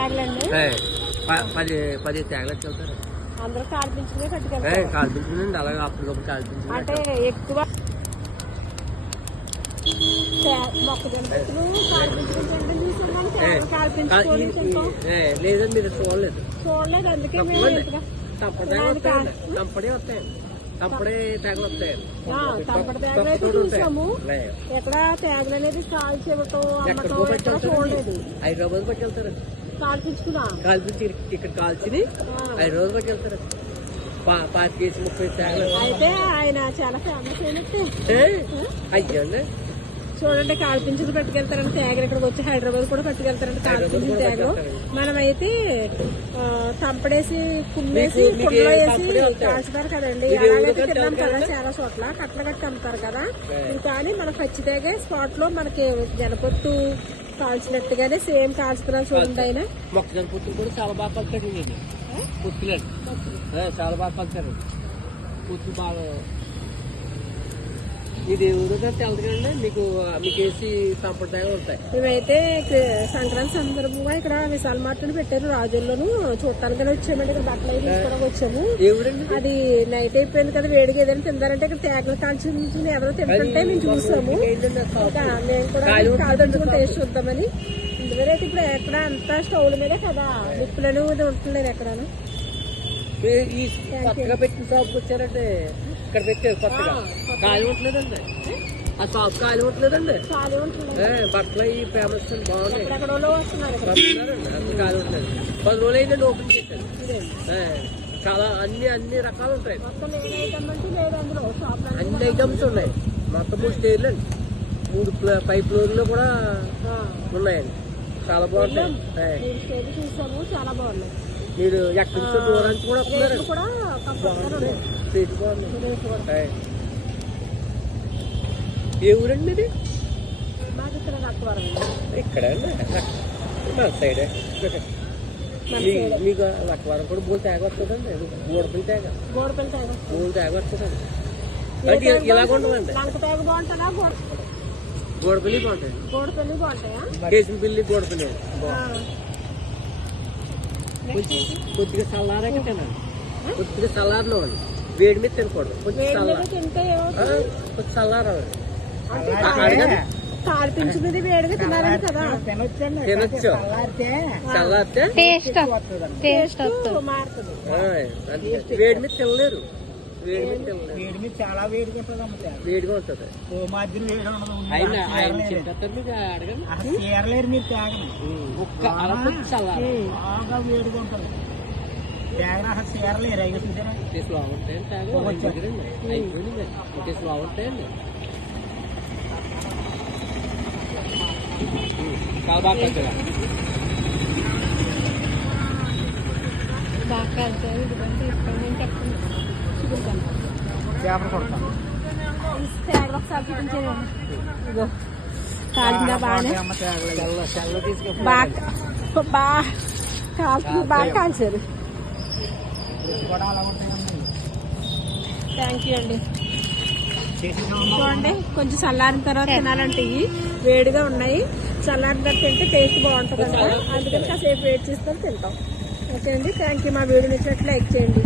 తేగలండి 10 తేగలు వెళ్తారు. అందరూ కాల్పించుకునే కట్టుకెళ్తారు. కాల్పించుకునండి అలాగే అప్పటికప్పుడు కాల్పించుకుని అంటే ఎక్కువ మొక్కజొన్న చెట్లు కాల్పించుకుంటే లేదండి మీరు చూడలేదు. అందుకే మేము తంపడే వస్తాయండి. తంపడే తేగలు వస్తాయండి. తంపడి తేగలు అయితే చూసాము. ఎక్కడ తేగలు అనేది కాల్చి ఇవ్వటం చూడలేదు. 5 రోజులు పట్టి వెళ్తారు. కాల్పించి ఇక్కడ కాల్చి 5 రోజులు పట్టి వెళ్తారు. 5 కేజీ 30 తేగలు. అయితే ఆయన చాలా ఫేమస్ అయినట్టే. అయ్యండి చూడండి, కాల్పించుకు పట్టుకెళ్తారంటే తేగలు. ఇక్కడికి వచ్చి హైదరాబాద్ కూడా పట్టుకెళ్తారంటే కాల్పించిన తేగలు. మనమైతే తంపడేసి కుమ్మేసి కుండలో వేసి కాల్చుతారు కదండి. అలాగైతే తిన్నాం కదా చాలా చోట్ల కట్టలు కట్టి అమ్ముతారు కదా. ఇది కానీ మనకు పచ్చి తేగే స్పాట్ లో మనకి జనపొట్టు కాల్చినట్టుగానే సేమ్ కాల్చుకున్నాం. చూడండి ఆయన మొక్కజొన్న పొత్తులు కూడా చాలా బాగా కలుతారండి. పొత్తులండి చాలా బాగా కలుతారు. పొత్తు బాగా ఇది ఊరుగా తెలదండి. మీకు వేసి సంప్రదాయాలు ఉంటాయి. ఇవైతే సంక్రాంతి సందర్భంగా ఇక్కడ విశాల మార్ట్ పెట్టారు రాజుల్లోను. చూడటానికి వచ్చామండి. ఇక్కడ బట్టలు అవి తీసుకోవడానికి వచ్చాము. అది నైట్ అయిపోయింది కదా, వేడిగా ఏదైనా తిందారంటే ఇక్కడ తేగలు కాల్చి ఎవరో తింటుంటే మేము చూసాము. ఇంకా మేము కూడా కాల్చుకుని టేస్ట్ చూద్దామని. ఇందువరైతే ఇప్పుడు ఎక్కడ అంతా స్టవ్ల మీదే కదా, నిప్పులను ఉంటలేదు ఎక్కడాను. పెట్టిన షాప్కి వచ్చారంటే ఇక్కడ పెట్టారు కొత్తగా. ఖాళీ ఉంటలేదండి. ఆ షాప్ ఖాళీ ఉంటలేదండి. బట్టలు అవి ఫేమస్ బాగున్నాయి. ఖాళీ ఉంటలేదు. 10 రోజులు అయిందండి ఓపెన్ చేశారు. చాలా అన్ని రకాలు ఉంటాయి. అన్ని ఐటమ్స్ ఉన్నాయి. మొత్తం 3 స్టేర్లు అండి. 3 5 ఫ్లోర్లు కూడా ఉన్నాయండి. చాలా బాగుంటాయి. చాలా బాగున్నాయి. మీరు ఎక్కడి నుంచి దూరానికి కూడా వస్తున్నారు. ఏ ఊరండి ఇది? ఇక్కడ మన సైడే. మీకు లక్కవరం కూడా బోల్ తేగ వస్తుందండి. గోడపల్లి తేగ బోల్ తేగ వస్తుందండి. అంటే ఇలాగ ఉండదండి. గోడపల్లి బాగుంటాయి. కేసినపల్లి గోడపల్లి కొద్దిగా చల్లారాక తినండి. కొద్దిగా చల్లారలో అండి. వేడి మీద తినకూడదు. కొద్దిగా చల్లారాలి. కాల్పించుకునేది వేడిగా తినాలని కదా. తినొచ్చు. చల్లారితే వేడి మీద తినలేరు. వేడి మీద చాలా వేడిగా వేడిగా ఉంటుంది. తీరలేరు మీరు తేగని. బాగా వేడిగా ఉంటుంది. తేగన అసలు తీరలేరు. అయ్యి చూసారా బాగుంటాయండి. చాలా బాగా చేపలు కొడతాను. కాలిందా బాగానే బాగా కాల్చారు. థ్యాంక్ యూ అండి. చూడండి, కొంచెం చల్లారిన తర్వాత తినాలంటే ఇవి వేడిగా ఉన్నాయి. చల్లారిన తర్వాత తింటే టేస్ట్ బాగుంటుంది అంట. అందుకని కాసేపు వెయిట్ చేసుకొని తింటాం. ఓకే అండి, థ్యాంక్ యూ. మా వీడియో నచ్చినట్లు లైక్ చేయండి.